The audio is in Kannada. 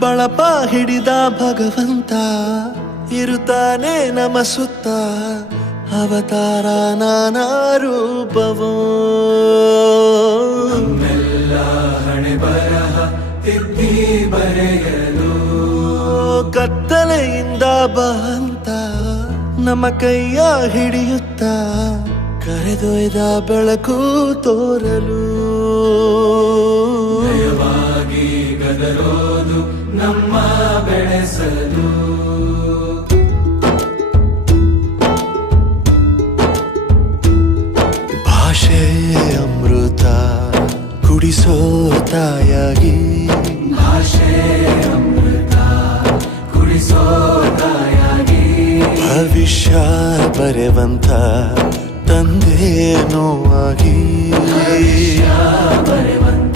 ಬಳಪ ಹಿಡಿದ ಭಗವಂತ ಇರುತ್ತಾನೆ ನಮ ಸುತ್ತ ಅವತಾರ ನಾನಾ ರೂಪವೋ ನಮ್ಮೆಲ್ಲ ಹಣೆ ಬರಹ ತಿದ್ದಿ ಬರೆಯಲು ಕತ್ತಲೆಯಿಂದ ಬಂತ ನಮ್ಮ ಕೈಯ ಹಿಡಿಯುತ್ತ ಕರೆದೊಯ್ದ ಬೆಳಕು ತೋರಲು ನಯವಾಗಿ ಗದರೋದು ನಮ್ಮ ಬೆಳೆಸಲು ಭಾಷೆ ಅಮೃತ ಕುಡಿಸೋ ತಾಯಾಗಿ ಭಾಷೆ ಅಮೃತ ಕುಡಿಸೋ ತಾಯಾಗಿ ಭವಿಷ್ಯ ಬರೆವಂತ ತಂದೇನೋ ಆಗಿ ಭವಿಷ್ಯ ಬರೆವಂತ